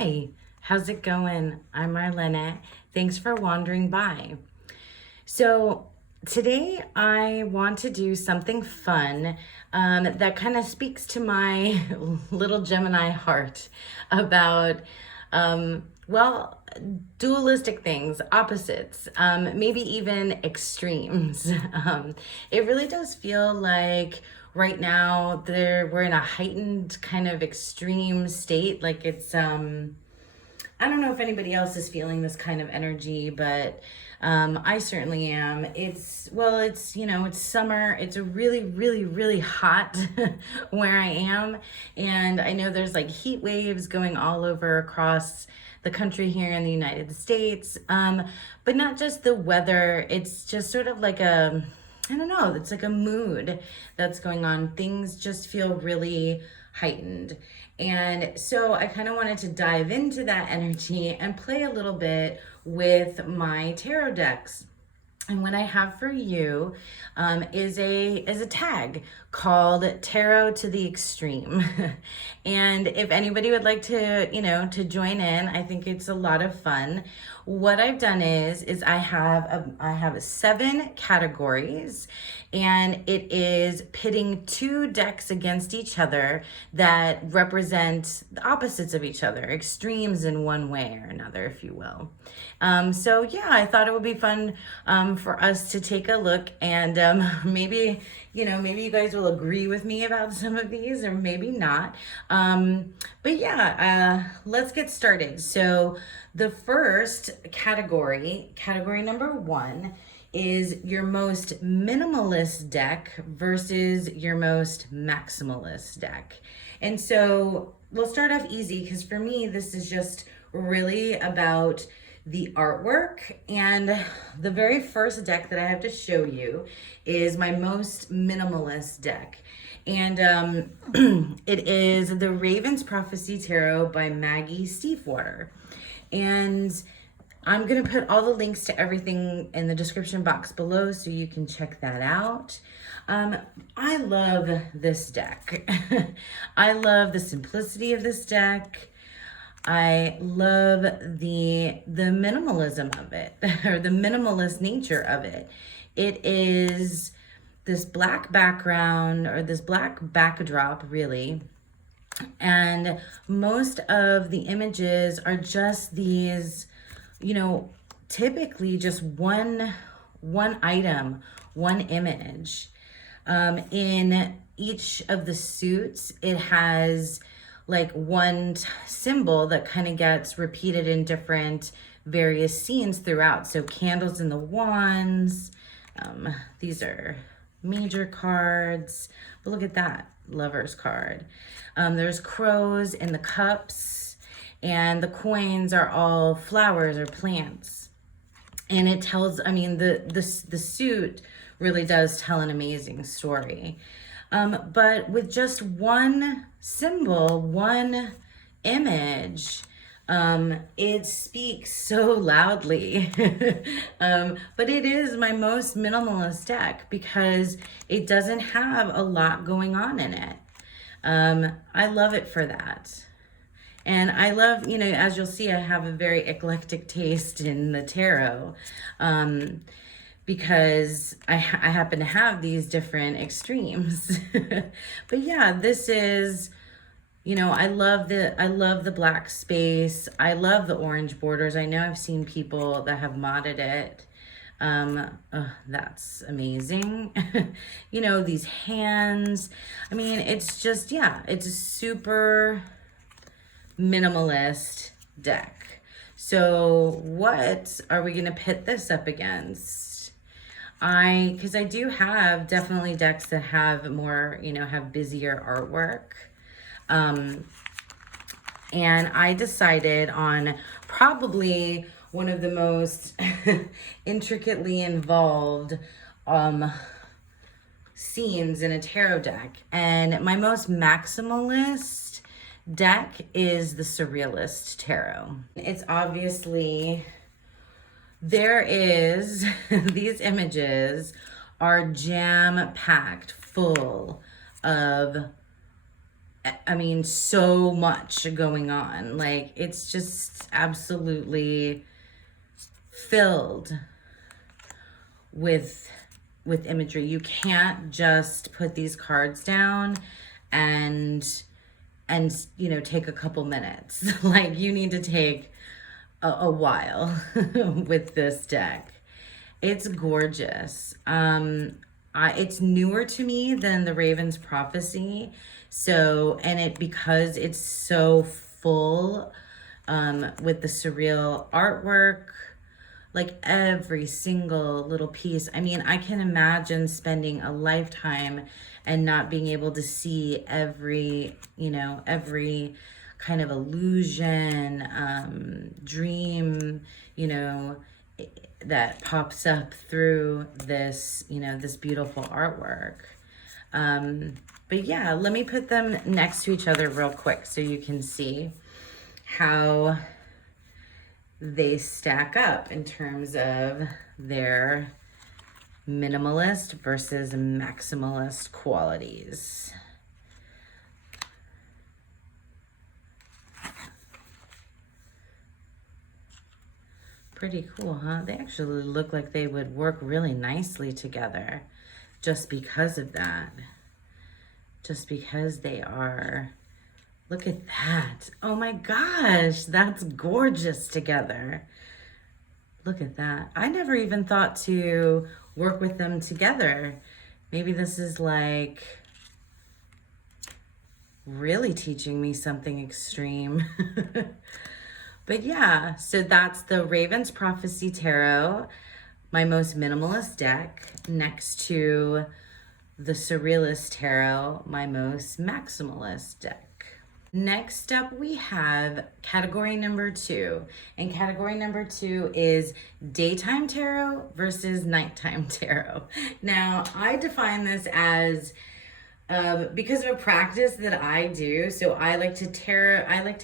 Hi, how's it going? I'm Marlena. Thanks for wandering by. So, today I want to do something fun that kind of speaks to my little Gemini heart about, well, dualistic things, opposites, maybe even extremes. It really does feel like right now we're in a heightened kind of extreme state. Like it's I don't know if anybody else is feeling this kind of energy, but I certainly am. It's summer. It's really, really, really hot where I am. And I know there's like heat waves going all over across the country here in the United States. But not just the weather, it's just sort of like I don't know, it's like a mood that's going on. Things just feel really heightened. And so I kind of wanted to dive into that energy and play a little bit with my tarot decks. And what I have for you is a tag called Tarot to the Extreme. And if anybody would like to join in, I think it's a lot of fun. What I've done is I have 7 categories, and it is pitting 2 decks against each other that represent the opposites of each other, extremes in one way or another, if you will. So yeah, I thought it would be fun for us to take a look, and maybe you guys will agree with me about some of these, or maybe not. But yeah, let's get started. So the first category number 1, is your most minimalist deck versus your most maximalist deck. And so we'll start off easy, because for me, this is just really about the artwork. And the very first deck that I have to show you is my most minimalist deck. And it is the Raven's Prophecy Tarot by Maggie Stiefwater. And I'm going to put all the links to everything in the description box below so you can check that out. I love this deck. I love the simplicity of this deck. I love the minimalism of it, or the minimalist nature of it. It is this black background, or this black backdrop, really. And most of the images are just these, typically just one item, one image. In each of the suits, it has like one symbol that kind of gets repeated in different various scenes throughout. So candles and the wands, these are major cards, but look at that, lover's card. There's crows in the cups, and the coins are all flowers or plants. And it tells, the suit really does tell an amazing story. But with just one symbol, one image, it speaks so loudly. But it is my most minimalist deck because it doesn't have a lot going on in it. I love it for that. And I love, as you'll see, I have a very eclectic taste in the tarot. Because I happen to have these different extremes. But yeah, this is, I love the black space. I love the orange borders. I know I've seen people that have modded it. That's amazing. These hands. It's just, yeah, it's a super minimalist deck. So what are we gonna pit this up against? Because I do have definitely decks that have more, have busier artwork. And I decided on probably one of the most intricately involved scenes in a tarot deck. And my most maximalist deck is the Surrealist Tarot. It's obviously... these images are jam-packed full of I mean, so much going on. Like, it's just absolutely filled with imagery. You can't just put these cards down and take a couple minutes. Like, you need to take a while with this deck. It's gorgeous. It's newer to me than the Raven's Prophecy. So, because it's so full, with the surreal artwork, like every single little piece. I mean, I can imagine spending a lifetime and not being able to see every kind of illusion, dream, that pops up through this, this beautiful artwork. But yeah, let me put them next to each other real quick so you can see how they stack up in terms of their minimalist versus maximalist qualities. Pretty cool, huh? They actually look like they would work really nicely together just because of that. Just because they are... Look at that. Oh my gosh, that's gorgeous together. Look at that. I never even thought to work with them together. Maybe this is like really teaching me something extreme. But yeah, so that's the Raven's Prophecy Tarot, my most minimalist deck, next to the Surrealist Tarot, my most maximalist deck. Next up, we have category number 2. And category number 2 is daytime tarot versus nighttime tarot. Now, I define this as because of a practice that I do. So I like to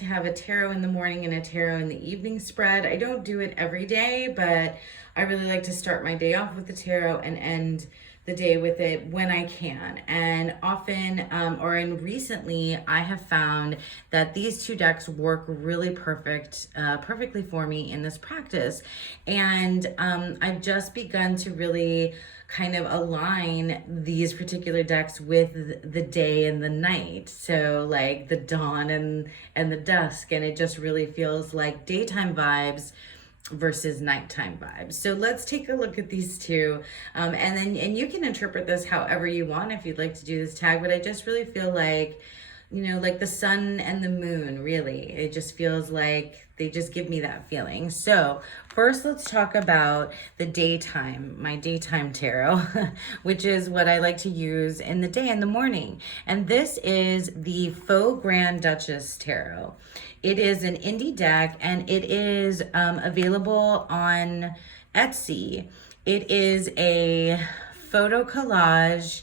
have a tarot in the morning and a tarot in the evening spread. I don't do it every day, but I really like to start my day off with the tarot and end the day with it when I can. And often, recently, I have found that these two decks work really perfectly for me in this practice. And I've just begun to really kind of align these particular decks with the day and the night. So like the dawn and the dusk, and it just really feels like daytime vibes versus nighttime vibes. So let's take a look at these two, and you can interpret this however you want if you'd like to do this tag, but I just really feel like, like the sun and the moon, really. It just feels like they just give me that feeling. So first, let's talk about my daytime tarot, which is what I like to use in the day and the morning. And this is the Faux Grand Duchess Tarot. It is an indie deck, and it is available on Etsy. It is a photo collage.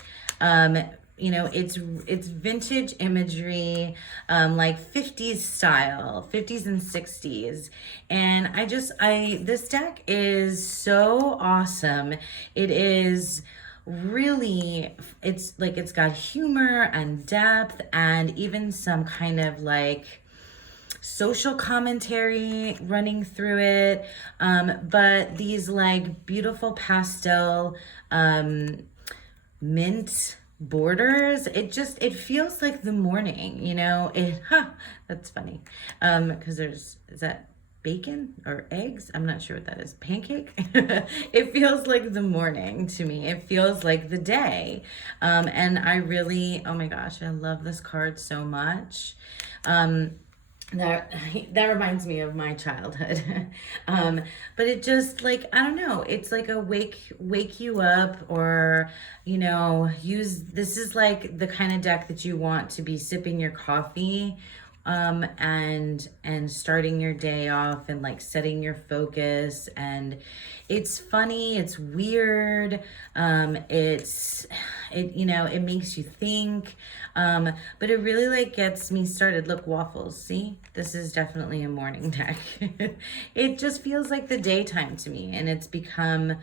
It's vintage imagery, like 50s style, 50s and 60s. And this deck is so awesome. It is really, it's got humor and depth and even some kind of like social commentary running through it. But these like beautiful pastel, mint borders, it feels like the morning, that's funny. Because is that bacon or eggs? I'm not sure what that is. Pancake? It feels like the morning to me. It feels like the day. And I really, oh my gosh, I love this card so much. That reminds me of my childhood. But it just like, I don't know, it's like a wake you up, or this is like the kind of deck that you want to be sipping your coffee and starting your day off and like setting your focus. And it's funny, it's weird, it makes you think, but it really like gets me started. Look, waffles, see, this is definitely a morning deck. It just feels like the daytime to me, and it's become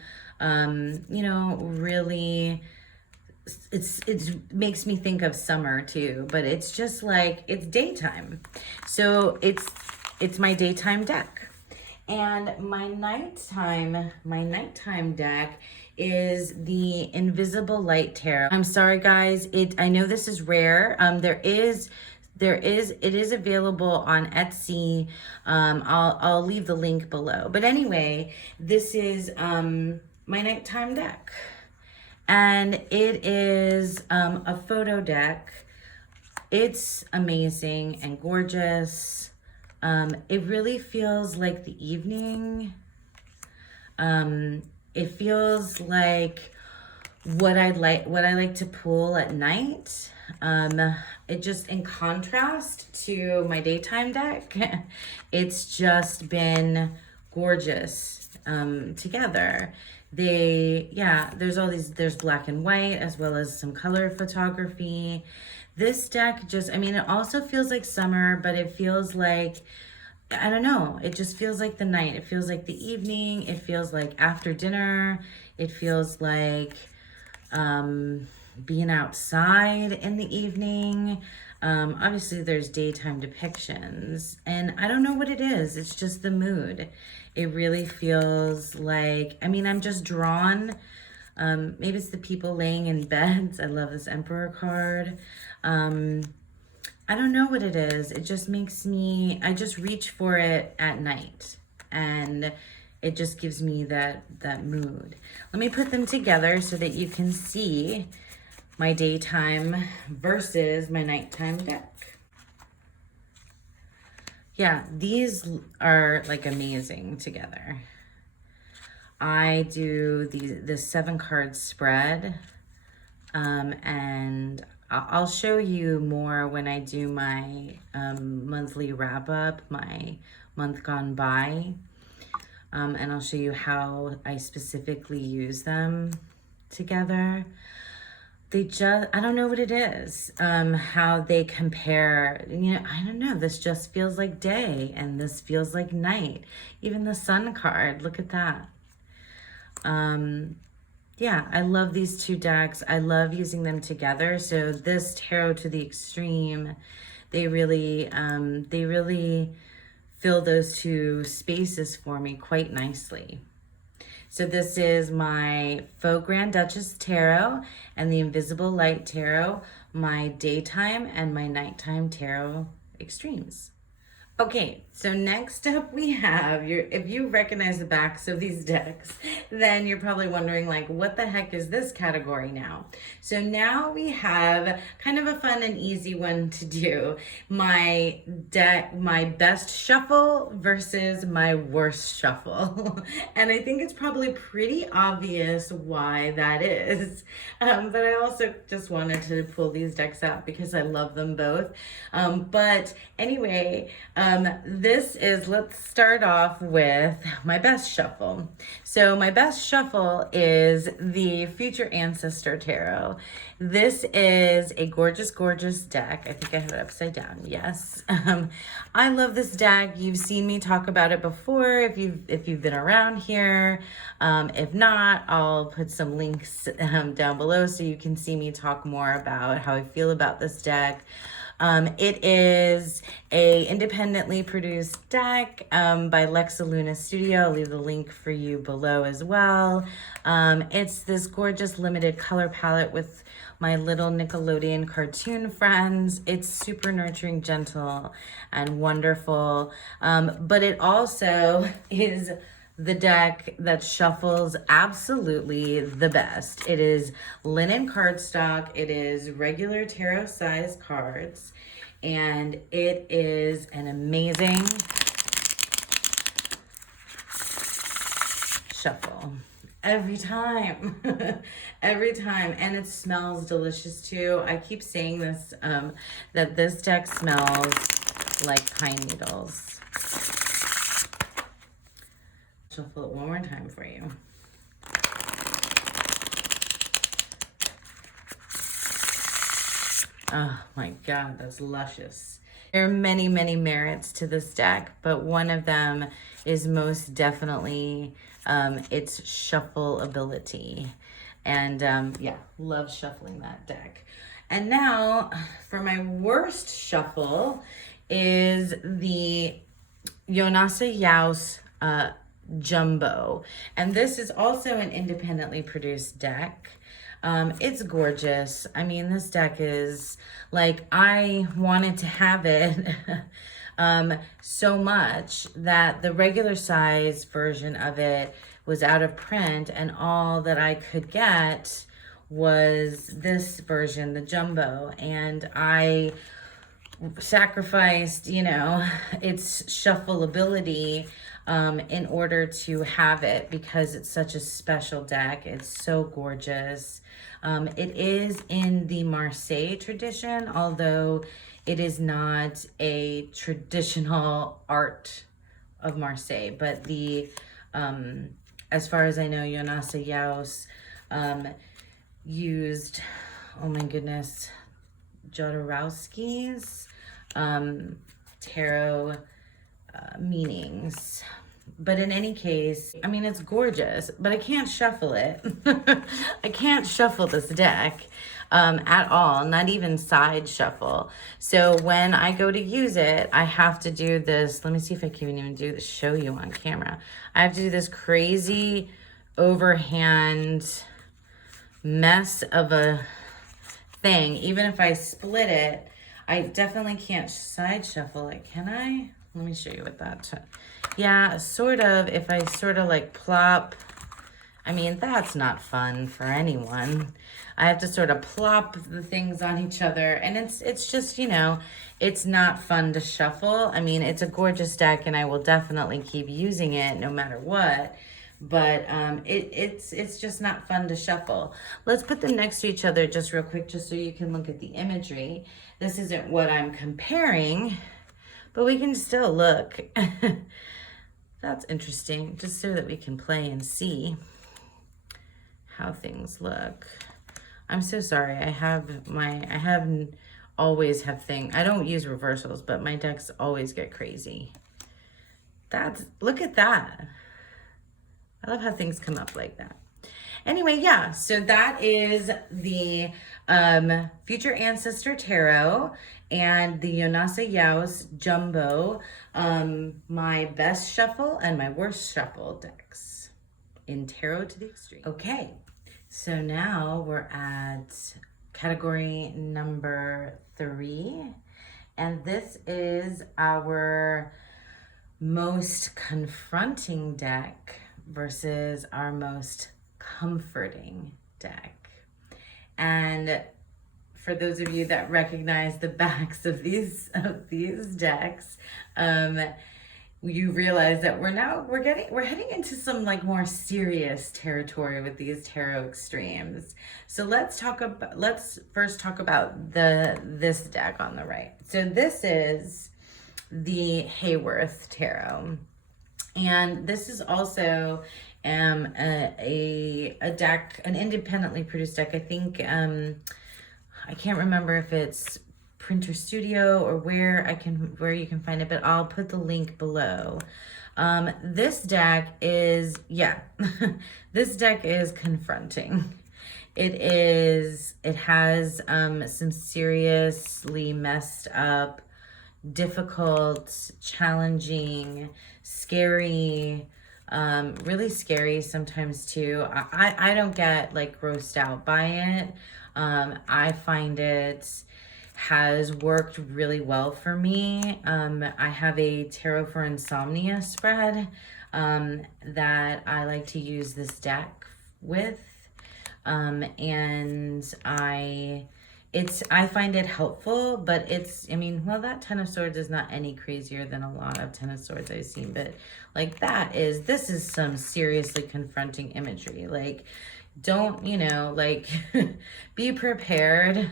really it makes me think of summer too, but it's just like it's daytime. So it's my daytime deck. And my nighttime deck is the Invisible Light Tarot. I'm sorry guys, I know this is rare. It is available on Etsy. I'll leave the link below. But anyway, this is my nighttime deck. And it is a photo deck. It's amazing and gorgeous. It really feels like the evening. It feels like what I like to pull at night. It just, in contrast to my daytime deck, it's just been gorgeous together. There's black and white as well as some color photography. This deck it also feels like summer, but it feels like, I don't know, it just feels like the night. It feels like the evening. It feels like after dinner. It feels like being outside in the evening. Obviously there's daytime depictions, and I don't know what it is. It's just the mood. It really feels like, I'm just drawn. Maybe it's the people laying in beds. I love this Emperor card. I don't know what it is. It just makes me, I just reach for it at night, and it just gives me that mood. Let me put them together so that you can see my daytime versus my nighttime deck. Yeah, these are like amazing together. I do the 7-card spread, and I'll show you more when I do my monthly wrap up, my month gone by, and I'll show you how I specifically use them together. I don't know what it is, how they compare. I don't know, this just feels like day and this feels like night. Even the Sun card, look at that. Yeah, I love these two decks. I love using them together. So this Tarot to the Extreme, they really fill those two spaces for me quite nicely. So this is my Faux Grand Duchess Tarot and the Invisible Light Tarot, my daytime and my nighttime tarot extremes. Okay, so next up we have if you recognize the backs of these decks, then you're probably wondering, like, what the heck is this category now? So now we have kind of a fun and easy one to do. My best shuffle versus my worst shuffle. And I think it's probably pretty obvious why that is. But I also just wanted to pull these decks out because I love them both. But anyway, let's start off with my best shuffle. So my best shuffle is the Future Ancestor Tarot. This is a gorgeous, gorgeous deck. I think I have it upside down. Yes. I love this deck. You've seen me talk about it before if you've been around here. If not, I'll put some links down below so you can see me talk more about how I feel about this deck. It is a independently produced deck by Lexa Luna Studio. I'll leave the link for you below as well. It's this gorgeous limited color palette with my little Nickelodeon cartoon friends. It's super nurturing, gentle, and wonderful. But it also is the deck that shuffles absolutely the best. It is linen cardstock. It is regular tarot size cards, and it is an amazing shuffle every time. Every time. And it smells delicious too. I keep saying this, that this deck smells like pine needles. Shuffle it one more time for you. Oh my God, that's luscious. There are many, many merits to this deck, but one of them is most definitely its shuffle ability. And yeah, love shuffling that deck. And now for my worst shuffle is the Jonasa Yaus Jumbo. And this is also an independently produced deck. It's gorgeous. I mean, this deck is like, I wanted to have it so much that the regular size version of it was out of print, and all that I could get was this version, the Jumbo. And I sacrificed, its shuffleability in order to have it, because it's such a special deck. It's so gorgeous. It is in the Marseille tradition, although it is not a traditional art of Marseille. But as far as I know, Jonasa Yaus used, oh my goodness, Jodorowsky's tarot meanings. But in any case, I mean, it's gorgeous, but I can't shuffle it. I can't shuffle this deck at all, not even side shuffle. So when I go to use it, I have to do this. Let me see if I can even show you on camera. I have to do this crazy overhand mess of a thing. Even if I split it, I definitely can't side shuffle it, can I? Let me show you what that, yeah, sort of. If I sort of like plop, I mean, that's not fun for anyone. I have to sort of plop the things on each other, and it's just, it's not fun to shuffle. I mean, it's a gorgeous deck, and I will definitely keep using it no matter what. But it's just not fun to shuffle. Let's put them next to each other just real quick, just so you can look at the imagery. This isn't what I'm comparing, but we can still look. That's interesting, just so that we can play and see how things look. I'm so sorry. Always have things. I don't use reversals, but my decks always get crazy. Look at that. I love how things come up like that. Anyway, yeah, so that is the Future Ancestor Tarot and the Jonasa Yaus Jumbo, my best shuffle and my worst shuffle decks in Tarot to the Extreme. Okay, so now we're at category number 3, and this is our most confronting deck versus our most comforting deck. And for those of you that recognize the backs of these decks, you realize that we're heading into some like more serious territory with these tarot extremes. So let's first talk about this deck on the right. So this is the Hayworth Tarot. And this is also a deck, an independently produced deck. I think, I can't remember if it's Printer Studio or where you can find it, but I'll put the link below. This deck is, this deck is confronting. It has some seriously messed up, difficult, challenging, scary, really scary sometimes too. I don't get like grossed out by it. I find it has worked really well for me. I have a Tarot for Insomnia spread that I like to use this deck with, and I find it helpful, but that Ten of Swords is not any crazier than a lot of Ten of Swords I've seen, but like this is some seriously confronting imagery. Like, don't, be prepared,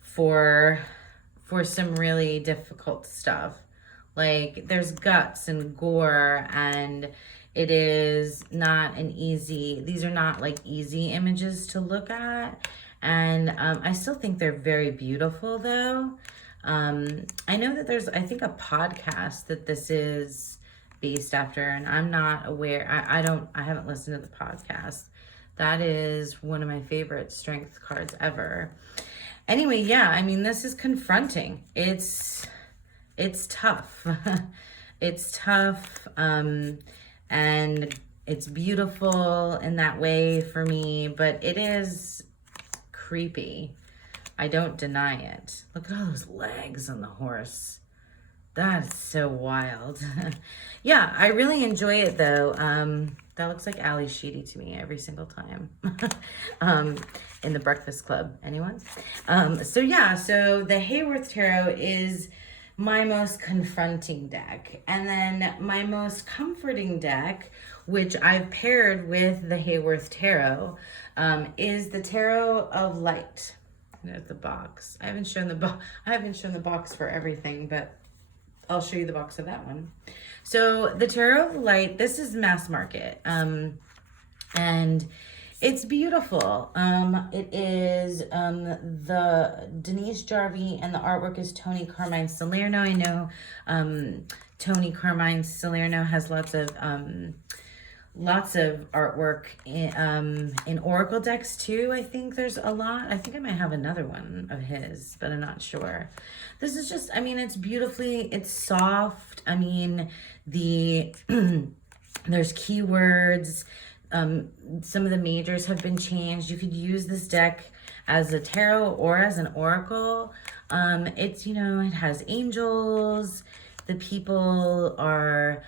for some really difficult stuff. Like, there's guts and gore, and it is not these are not like easy images to look at. And I still think they're very beautiful though. I know that there's, I think, a podcast that this is based after, and I'm not aware. I haven't listened to the podcast. That is one of my favorite strength cards ever. Anyway, yeah, I mean, this is confronting. It's tough. It's tough, and it's beautiful in that way for me, but it is creepy. I don't deny it. Look at all those legs on the horse. That's so wild. Yeah, I really enjoy it though. That looks like Ali Sheedy to me every single time. In the Breakfast Club. Anyone? So yeah, so the Hayworth Tarot is my most confronting deck. And then my most comforting deck, which I've paired with the Hayworth Tarot, is the Tarot of Light. There's the box. I haven't shown the box for everything, but I'll show you the box of that one. So the Tarot of Light, this is mass market. And it's beautiful. It is the Denise Jarvie, and the artwork is Tony Carmine Salerno. I know Tony Carmine Salerno has lots of artwork in Oracle decks too. I think there's a lot. I think I might have another one of his, but I'm not sure. This is just, I mean, it's it's soft. I mean, there's keywords. Some of the majors have been changed. You could use this deck as a tarot or as an oracle. It's, it has angels. The people are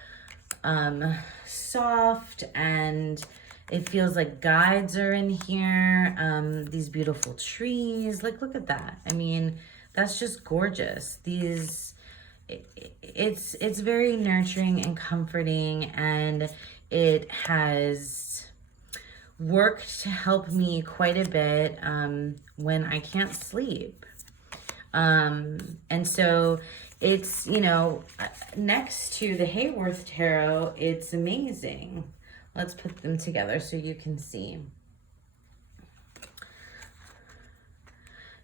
soft, and it feels like guides are in here. These beautiful trees, look at that. I mean, that's just gorgeous. It's very nurturing and comforting, and it has worked to help me quite a bit when I can't sleep. And so it's, next to the Hayworth Tarot, it's amazing. Let's put them together so you can see.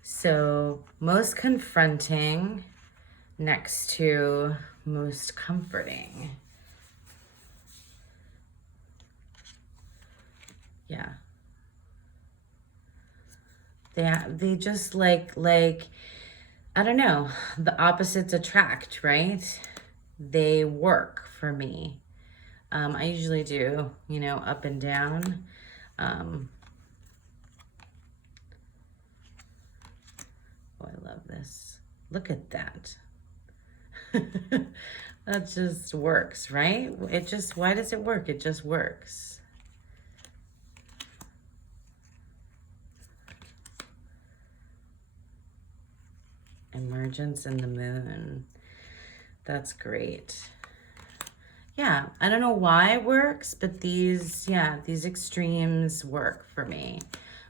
So most confronting next to most comforting. Yeah. They just like I don't know, the opposites attract, right? They work for me. I usually do, up and down. Oh, I love this. Look at that. That just works, right? Why does it work? It just works. Emergence and the moon. That's great. Yeah, I don't know why it works, but these extremes work for me.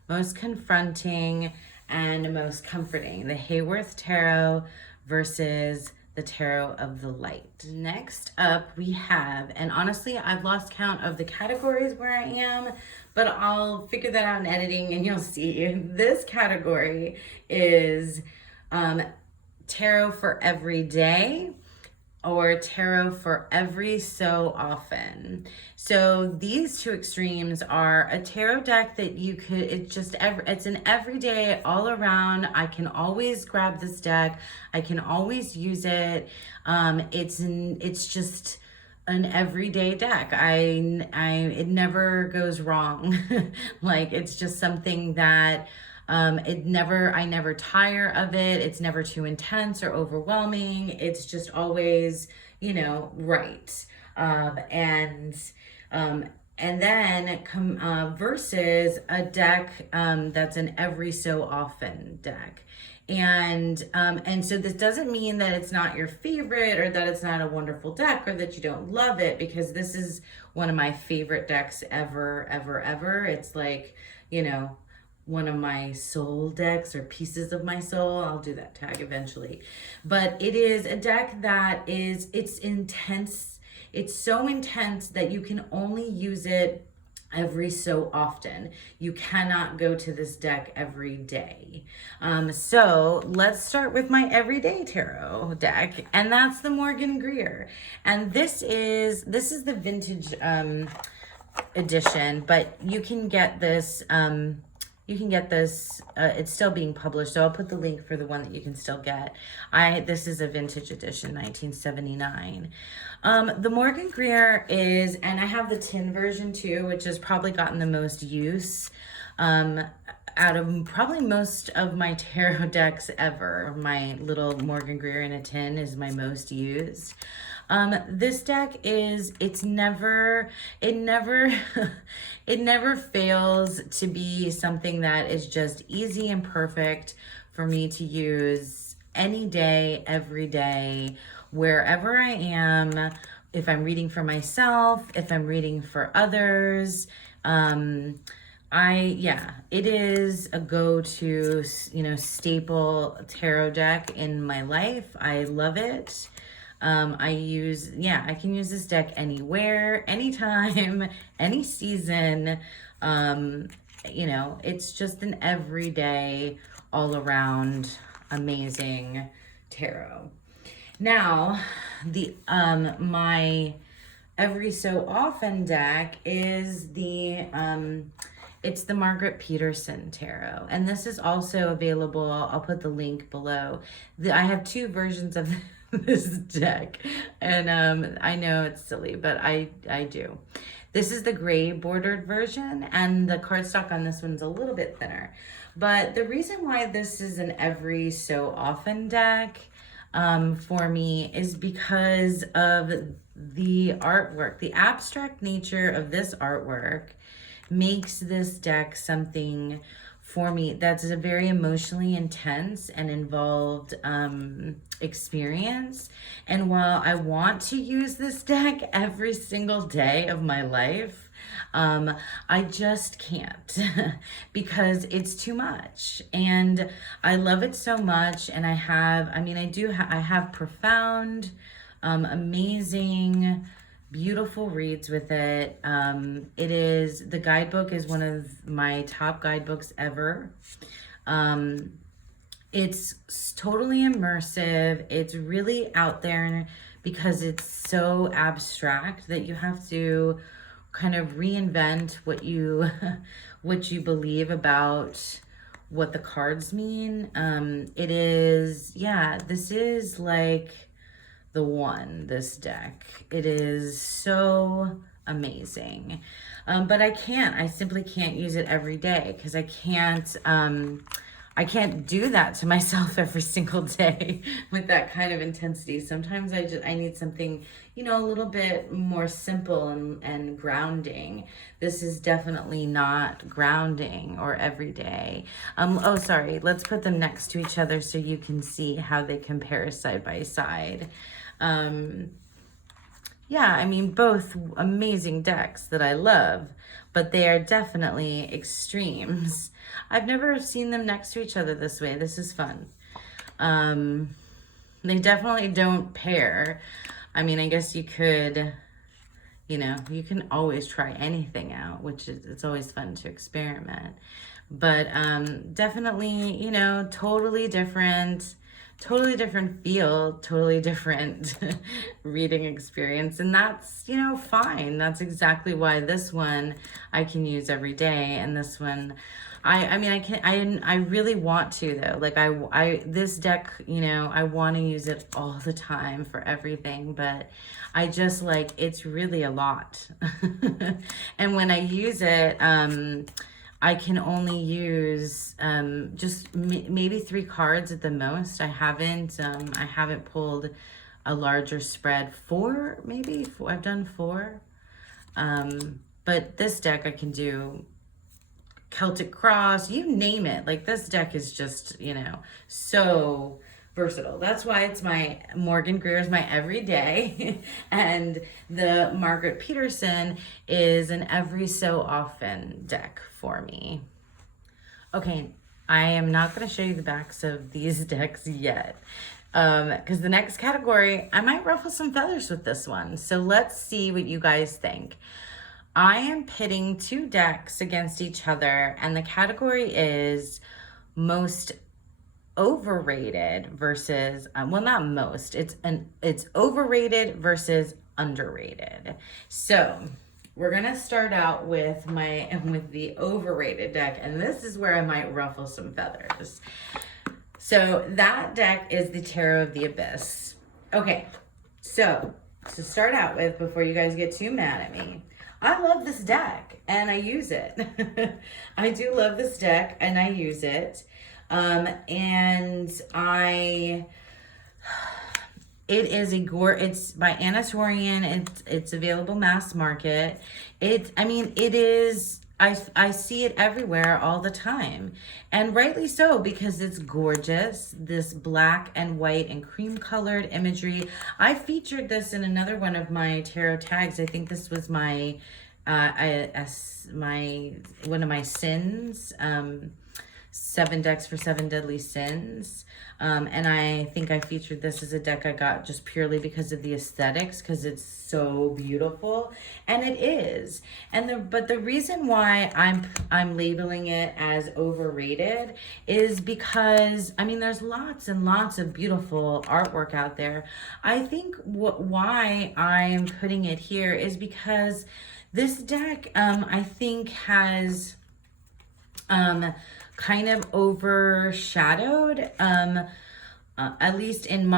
Most confronting and most comforting. The Hayworth Tarot versus the Tarot of the Light. Next up we have, and honestly, I've lost count of the categories where I am, but I'll figure that out in editing and you'll see. This category is tarot for every day, or tarot for every so often. So these two extremes are a tarot deck that it's an everyday, all around. I can always grab this deck. I can always use it. It's just an everyday deck. It never goes wrong. Like, it's just something that I never tire of it. It's never too intense or overwhelming. It's just always, right. And then versus a deck that's an every so often deck. And so this doesn't mean that it's not your favorite, or that it's not a wonderful deck, or that you don't love it, because this is one of my favorite decks ever, ever, ever. It's like, one of my soul decks, or pieces of my soul. I'll do that tag eventually. But it is a deck that it's intense. It's so intense that you can only use it every so often. You cannot go to this deck every day. So let's start with my everyday tarot deck, and that's the Morgan Greer. And this is the vintage edition, but you can get this it's still being published, so I'll put the link for the one that you can still get. This is a vintage edition, 1979. The Morgan Greer is, and I have the tin version too, which has probably gotten the most use out of probably most of my tarot decks ever. My little Morgan Greer in a tin is my most used. This deck it never it never fails to be something that is just easy and perfect for me to use any day, every day, wherever I am. If I'm reading for myself, if I'm reading for others, it is a go-to, staple tarot deck in my life. I love it. I can use this deck anywhere, anytime, any season. It's just an everyday, all around amazing tarot. Now, my every so often deck is it's the Margaret Peterson Tarot. And this is also available. I'll put the link below. I have two versions of this deck. And I know it's silly, but I do. This is the gray bordered version, and the cardstock on this one's a little bit thinner. But the reason why this is an every so often deck for me is because of the artwork. The abstract nature of this artwork makes this deck something for me that's a very emotionally intense and involved experience. And while I want to use this deck every single day of my life, I just can't because it's too much. And I love it so much. And I have profound, amazing, beautiful reads with it. The guidebook is one of my top guidebooks ever. It's totally immersive. It's really out there because it's so abstract that you have to kind of reinvent what you believe about what the cards mean. This is like this deck. It is so amazing. But I simply can't use it every day because I can't do that to myself every single day with that kind of intensity. Sometimes I need something, a little bit more simple and grounding. This is definitely not grounding or everyday. Let's put them next to each other so you can see how they compare side by side. Both amazing decks that I love, but they are definitely extremes. I've never seen them next to each other this way. This is fun. They definitely don't pair. I guess you could, you can always try anything out, it's always fun to experiment. But definitely, totally different feel, totally different reading experience. And that's, fine. That's exactly why this one I can use every day. And this one, I really want to though. This deck, I want to use it all the time for everything, but I just it's really a lot. And when I use it, I can only use just maybe 3 cards at the most. I haven't pulled a larger spread. 4, maybe. I've done 4. But this deck I can do Celtic Cross, you name it. This deck is just, so versatile. That's why it's my Morgan Greer is my everyday, and the Margaret Peterson is an every so often deck for me. Okay, I am not going to show you the backs of these decks yet, because the next category, I might ruffle some feathers with this one. So let's see what you guys think. I am pitting two decks against each other, and the category is most overrated versus well, not most, it's overrated versus underrated. So we're gonna start out with the overrated deck, and this is where I might ruffle some feathers. So that deck is the Tarot of the Abyss. Okay, so to start out with, before you guys get too mad at me, I love this deck and I use it. I do love this deck and I use it. It is it's by Anna Torian. It's available mass market. It is, I see it everywhere all the time, and rightly so, because it's gorgeous. This black and white and cream colored imagery. I featured this in another one of my tarot tags. I think this was my one of my sins. 7 decks for 7 deadly sins. And I think I featured this as a deck I got just purely because of the aesthetics, because it's so beautiful, and it is. But the reason why I'm labeling it as overrated is because there's lots and lots of beautiful artwork out there. I think why I'm putting it here is because this deck I think has kind of overshadowed, at least in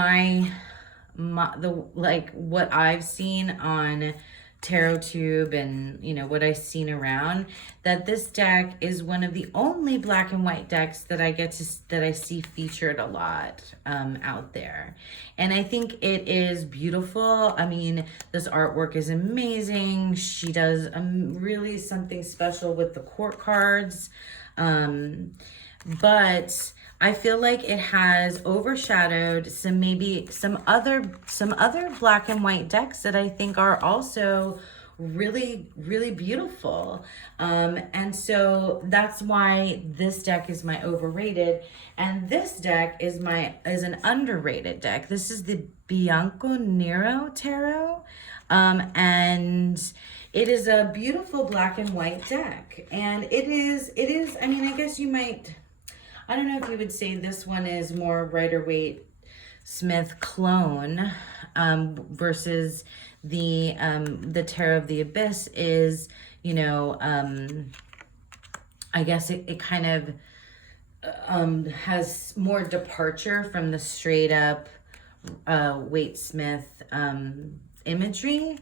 what I've seen on TarotTube and what I've seen around, that this deck is one of the only black and white decks that I see featured a lot out there, and I think it is beautiful. This artwork is amazing. She does really something special with the court cards. But I feel like it has overshadowed some other black and white decks that I think are also really, really beautiful. And so that's why this deck is my overrated, and this deck is an underrated deck. This is the Bianco Nero Tarot. And it is a beautiful black and white deck. And it is, I guess you might, I don't know if you would say this one is more Rider-Waite Smith clone, versus the Tarot of the Abyss is, I guess it kind of has more departure from the straight up Waite Smith imagery.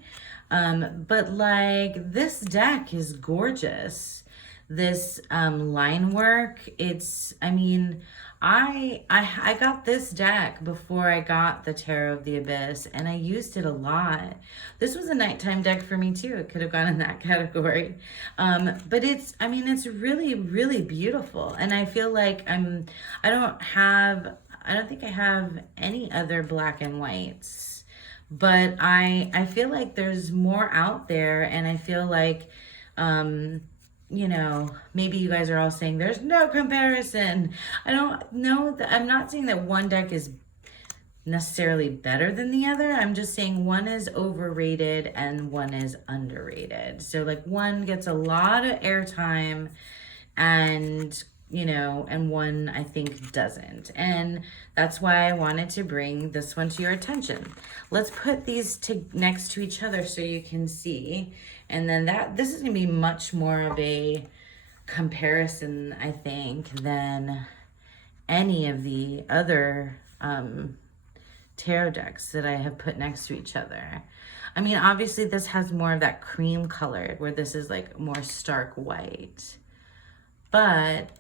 But like, this deck is gorgeous. This line work, I got this deck before I got the Tarot of the Abyss, and I used it a lot. This was a nighttime deck for me too. It could have gone in that category. But it's really, really beautiful. And I feel like I don't think I have any other black and whites, but I feel like there's more out there, and I feel like, maybe you guys are all saying there's no comparison. I don't know that. I'm not saying that one deck is necessarily better than the other. I'm just saying one is overrated and one is underrated. So like, one gets a lot of airtime, and and one I think doesn't. And that's why I wanted to bring this one to your attention. Let's put these next to each other so you can see. And then this is gonna be much more of a comparison, I think, than any of the other tarot decks that I have put next to each other. Obviously this has more of that cream color, where this is like more stark white. But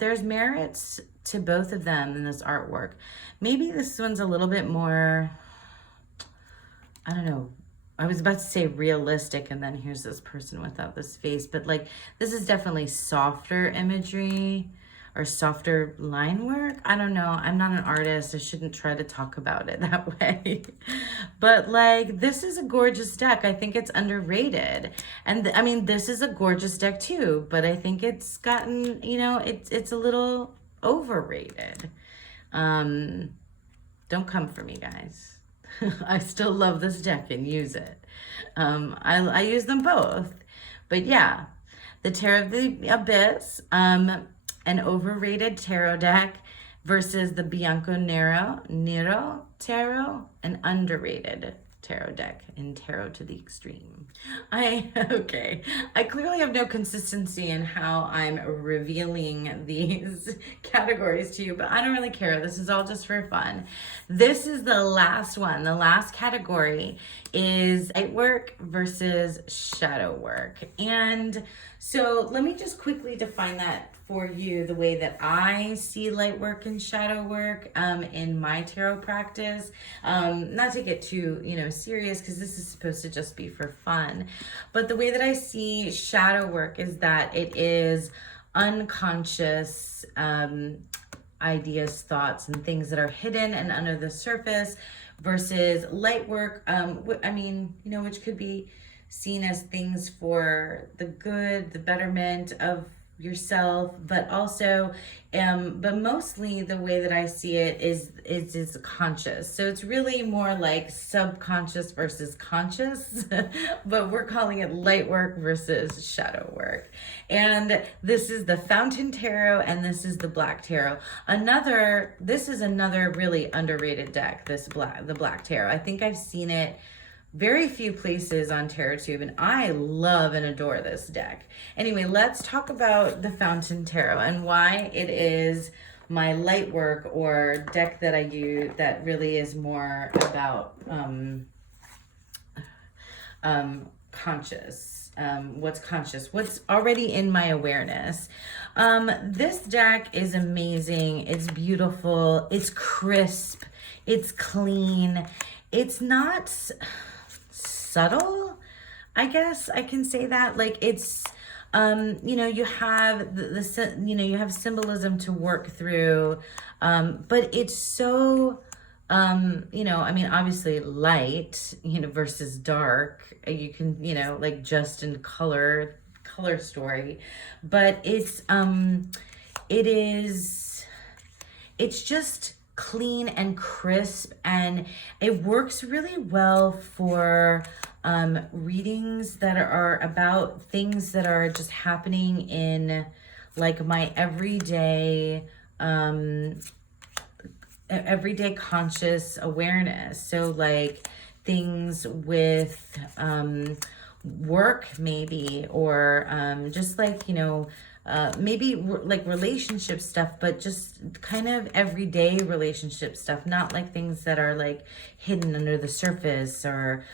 there's merits to both of them in this artwork. Maybe this one's a little bit more, I don't know, I was about to say realistic, and then here's this person without this face, but like, this is definitely softer imagery or softer line work. I don't know. I'm not an artist. I shouldn't try to talk about it that way. But like, this is a gorgeous deck. I think it's underrated. And this is a gorgeous deck too, but I think it's gotten, it's a little overrated. Don't come for me, guys. I still love this deck and use it. I use them both. But yeah, the Tarot of the Abyss, an overrated tarot deck versus the Bianco Nero Tarot, an underrated tarot deck in Tarot to the Extreme. Okay. I clearly have no consistency in how I'm revealing these categories to you, but I don't really care. This is all just for fun. This is the last one. The last category is light work versus shadow work. And so let me just quickly define that for you the way that I see light work and shadow work in my tarot practice. Not to get too, serious, because this is supposed to just be for fun. But the way that I see shadow work is that it is unconscious ideas, thoughts, and things that are hidden and under the surface, versus light work, which could be seen as things for the good, the betterment of yourself, but also but mostly the way that I see it is conscious. So it's really more like subconscious versus conscious, but we're calling it light work versus shadow work. And this is the Fountain Tarot, and this is the Black Tarot. This is another really underrated deck, the Black Tarot. I think I've seen it very few places on TarotTube, and I love and adore this deck. Anyway, let's talk about the Fountain Tarot and why it is my light work or deck that I use that really is more about conscious. What's conscious, what's already in my awareness. This deck is amazing. It's beautiful. It's crisp. It's clean. It's not subtle, I guess I can say that. Like, it's you have you have symbolism to work through, but it's so obviously light, versus dark. You can, like, just in color story, but it's just clean and crisp, and it works really well for readings that are about things that are just happening in, like, my everyday conscious awareness. So, like, things with work maybe, or just like, maybe like relationship stuff, but just kind of everyday relationship stuff, not like things that are like hidden under the surface, or,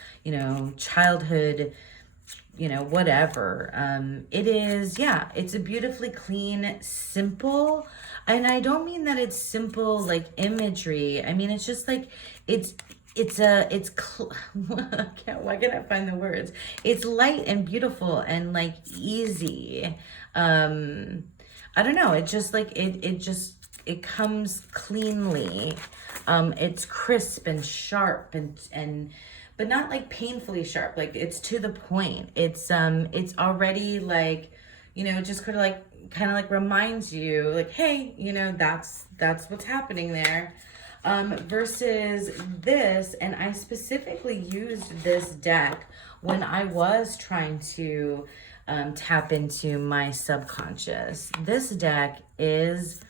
childhood, whatever. It's a beautifully clean, simple, and I don't mean that it's simple like imagery. I mean, it's just like, why can't I find the words? It's light and beautiful and like easy. I don't know. It just like, it comes cleanly. It's crisp and sharp and but not like painfully sharp. Like, it's to the point. It's already like, just kind of like reminds you, like, hey, that's what's happening there. Versus this, and I specifically used this deck when I was trying to tap into my subconscious. This deck is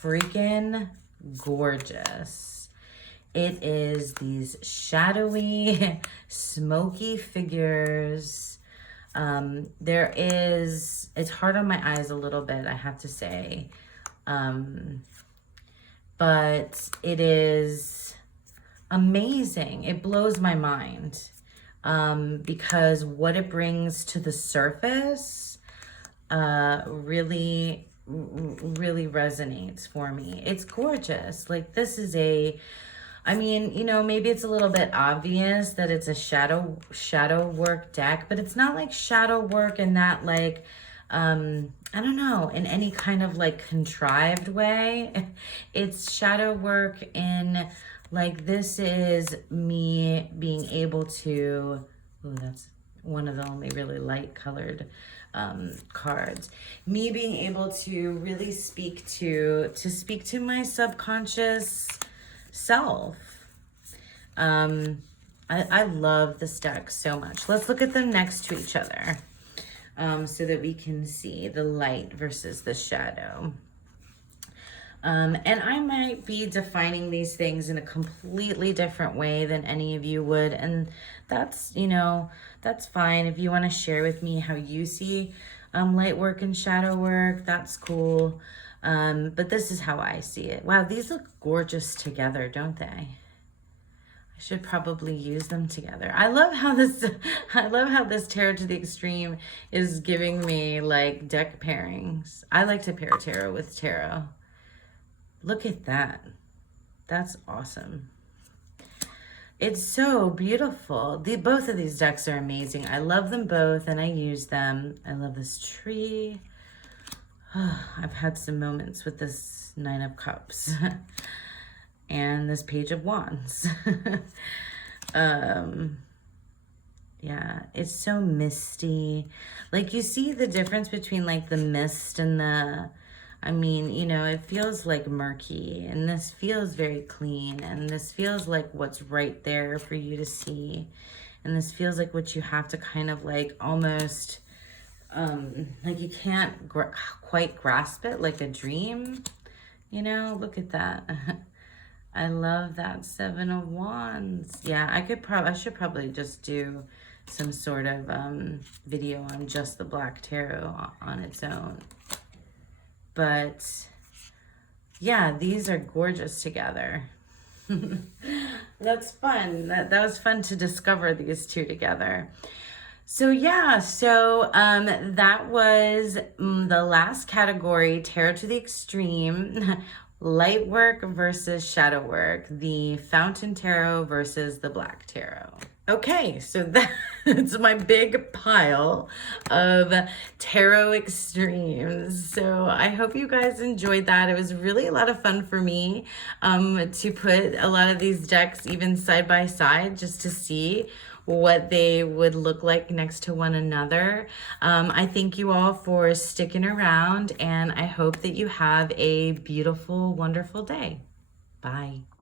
freaking gorgeous. It is these shadowy, smoky figures. It's hard on my eyes a little bit, I have to say. But it is amazing. It blows my mind, because what it brings to the surface really resonates for me. It's gorgeous. Like, this is maybe it's a little bit obvious that it's a shadow work deck, but it's not like shadow work in that, like, I don't know, in any kind of like contrived way. It's shadow work in, like, this is me being able to, that's one of the only really light colored cards. Me being able to really speak to my subconscious self. I love this deck so much. Let's look at them next to each other so that we can see the light versus the shadow. And I might be defining these things in a completely different way than any of you would. And that's, you know, that's fine. If you want to share with me how you see light work and shadow work, that's cool. But this is how I see it. Wow, these look gorgeous together, don't they? I should probably use them together. I love how this Tarot to the Extreme is giving me like deck pairings. I like to pair tarot with tarot. Look at that. That's awesome. It's so beautiful. Both of these decks are amazing. I love them both and I use them. I love this tree. I've had some moments with this Nine of Cups and this Page of Wands. Yeah, it's so misty. Like you see the difference between like the mist and the, I mean, you know, it feels like murky, and this feels very clean, and this feels like what's right there for you to see, and this feels like what you have to kind of like almost, like you can't quite grasp it, like a dream, you know. Look at that. I love that Seven of Wands. Yeah, I should probably just do some sort of video on just the Black Tarot on its own. But yeah, these are gorgeous together. That's fun. That was fun to discover these two together. So yeah, that was the last category, Tarot to the Extreme. Light work versus shadow work, the Fountain Tarot versus the Black Tarot. Okay, so that's my big pile of tarot extremes. So I hope you guys enjoyed that. It was really a lot of fun for me to put a lot of these decks even side by side just to see what they would look like next to one another. I thank you all for sticking around, and I hope that you have a beautiful, wonderful day. Bye.